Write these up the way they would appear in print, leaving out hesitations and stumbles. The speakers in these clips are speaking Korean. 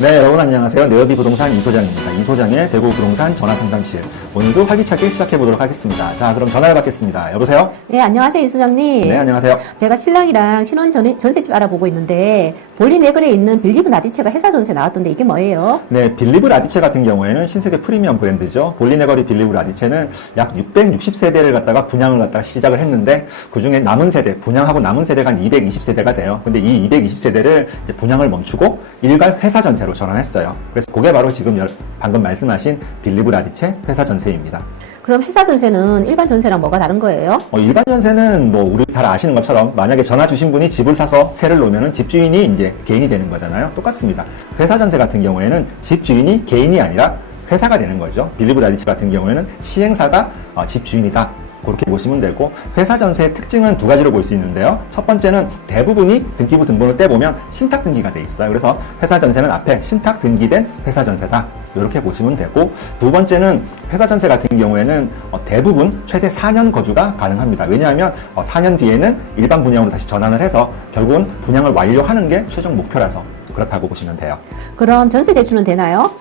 네, 여러분 안녕하세요. 네어비 부동산 이소장입니다. 이소장의 대구 부동산 전화상담실. 오늘도 활기차게 시작해보도록 하겠습니다. 자, 그럼 전화를 받겠습니다. 여보세요? 네, 안녕하세요, 이 소장님. 네, 안녕하세요. 제가 신랑이랑 신혼 전세집 알아보고 있는데 볼리 네거리에 있는 빌리브 라디체가 회사 전세 나왔던데 이게 뭐예요? 네, 빌리브 라디체 같은 경우에는 신세계 프리미엄 브랜드죠. 볼리네거리 빌리브 라디체는 약 660세대를 갖다가 분양을 갖다가 시작을 했는데 그중에 남은 세대, 분양하고 남은 세대가 한 220세대가 돼요. 근데 이 220세대를 이제 분양을 멈추고 일괄 회사 전세로 전환했어요. 그래서 그게 바로 지금 방금 말씀하신 빌리브 라디체 회사 전세입니다. 그럼 회사 전세는 일반 전세랑 뭐가 다른 거예요? 일반 전세는 뭐 우리 다 아시는 것처럼 만약에 전화 주신 분이 집을 사서 세를 놓으면은 집주인이 이제 개인이 되는 거잖아요. 똑같습니다. 회사 전세 같은 경우에는 집주인이 개인이 아니라 회사가 되는 거죠. 빌리브 라디체 같은 경우에는 시행사가 집주인이다. 그렇게 보시면 되고, 회사 전세의 특징은 두 가지로 볼 수 있는데요. 첫 번째는 대부분이 등기부 등본을 떼보면 신탁 등기가 돼 있어요. 그래서 회사 전세는 앞에 신탁 등기된 회사 전세다. 이렇게 보시면 되고, 두 번째는 회사 전세 같은 경우에는 대부분 최대 4년 거주가 가능합니다. 왜냐하면 4년 뒤에는 일반 분양으로 다시 전환을 해서 결국은 분양을 완료하는 게 최종 목표라서 그렇다고 보시면 돼요. 그럼 전세 대출은 되나요?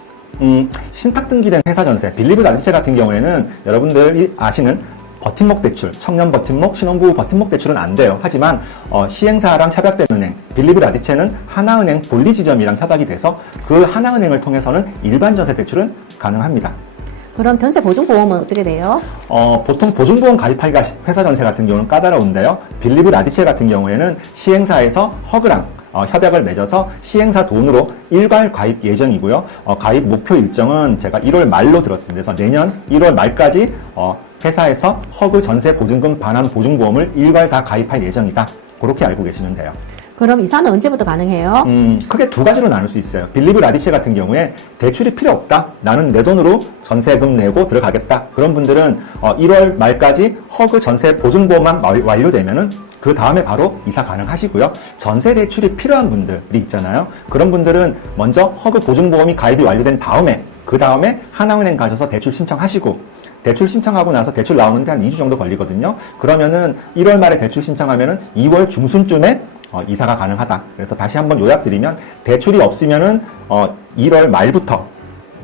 신탁 등기된 회사 전세, 빌리브 라디체 같은 경우에는 여러분들이 아시는 버팀목 대출, 청년 버팀목, 신혼부부 버팀목 대출은 안 돼요. 하지만 시행사랑 협약된 은행, 빌리브 라디체는 하나은행 본리지점이랑 협약이 돼서 그 하나은행을 통해서는 일반 전세 대출은 가능합니다. 그럼 전세 보증보험은 어떻게 돼요? 보통 보증보험 가입하기가 회사 전세 같은 경우는 까다로운데요. 빌리브 라디체 같은 경우에는 시행사에서 허그랑 협약을 맺어서 시행사 돈으로 일괄 가입 예정이고요. 가입 목표 일정은 제가 1월 말로 들었습니다. 그래서 내년 1월 말까지 회사에서 허그 전세 보증금 반환 보증보험을 일괄 다 가입할 예정이다. 그렇게 알고 계시면 돼요. 그럼 이사는 언제부터 가능해요? 크게 두 가지로 나눌 수 있어요. 빌리브 라디체 같은 경우에 대출이 필요 없다. 나는 내 돈으로 전세금 내고 들어가겠다. 그런 분들은 1월 말까지 허그 전세 보증보험만 완료되면은 그 다음에 바로 이사 가능하시고요. 전세 대출이 필요한 분들이 있잖아요. 그런 분들은 먼저 허그 보증보험이 가입이 완료된 다음에 그 다음에 하나은행 가셔서 대출 신청하시고, 대출 신청하고 나서 대출 나오는데 한 2주 정도 걸리거든요. 그러면은 1월 말에 대출 신청하면은 2월 중순쯤에 이사가 가능하다. 그래서 다시 한번 요약드리면, 대출이 없으면은 1월 말부터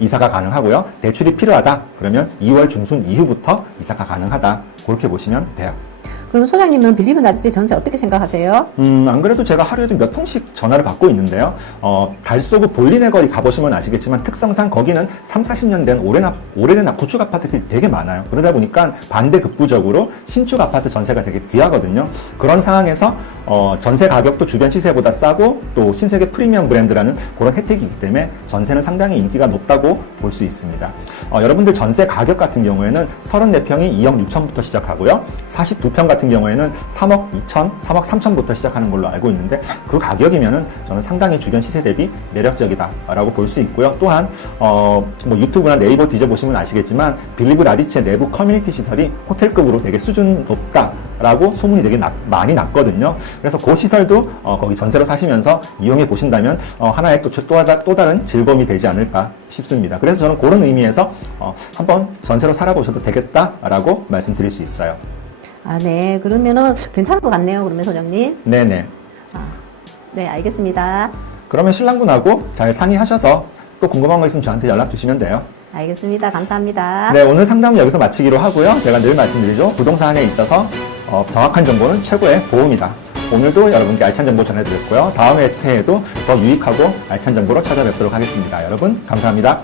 이사가 가능하고요. 대출이 필요하다. 그러면 2월 중순 이후부터 이사가 가능하다. 그렇게 보시면 돼요. 그럼 소장님은 빌리브 라디체 전세 어떻게 생각하세요? 안 그래도 제가 하루에도 몇 통씩 전화를 받고 있는데요. 달서구 볼리네거리 가보시면 아시겠지만 특성상 거기는 3, 40년 된 오래된 구축 아파트들이 되게 많아요. 그러다 보니까 반대급부적으로 신축 아파트 전세가 되게 귀하거든요. 그런 상황에서 전세 가격도 주변 시세보다 싸고 또 신세계 프리미엄 브랜드라는 그런 혜택이기 때문에 전세는 상당히 인기가 높다고 볼 수 있습니다. 여러분들 전세 가격 같은 경우에는 34평이 2억 6천부터 시작하고요. 42평 같은 경우에는 3억 2천, 3억 3천부터 시작하는 걸로 알고 있는데, 그 가격이면은 저는 상당히 주변 시세 대비 매력적이다라고 볼 수 있고요. 또한 뭐 유튜브나 네이버 뒤져보시면 아시겠지만 빌리브 라디체 내부 커뮤니티 시설이 호텔급으로 되게 수준 높다라고 소문이 되게 많이 났거든요. 그래서 그 시설도 거기 전세로 사시면서 이용해 보신다면 하나의 또 다른 즐거움이 되지 않을까 싶습니다. 그래서 저는 그런 의미에서 한번 전세로 살아보셔도 되겠다라고 말씀드릴 수 있어요. 아, 네. 그러면은 괜찮을 것 같네요. 그러면 소장님. 네네. 네, 알겠습니다. 그러면 신랑분하고 잘 상의하셔서 또 궁금한 거 있으면 저한테 연락 주시면 돼요. 알겠습니다. 감사합니다. 네, 오늘 상담은 여기서 마치기로 하고요. 제가 늘 말씀드리죠. 부동산에 있어서 정확한 정보는 최고의 보험이다. 오늘도 여러분께 알찬 정보 전해드렸고요. 다음 회에도 더 유익하고 알찬 정보로 찾아뵙도록 하겠습니다. 여러분, 감사합니다.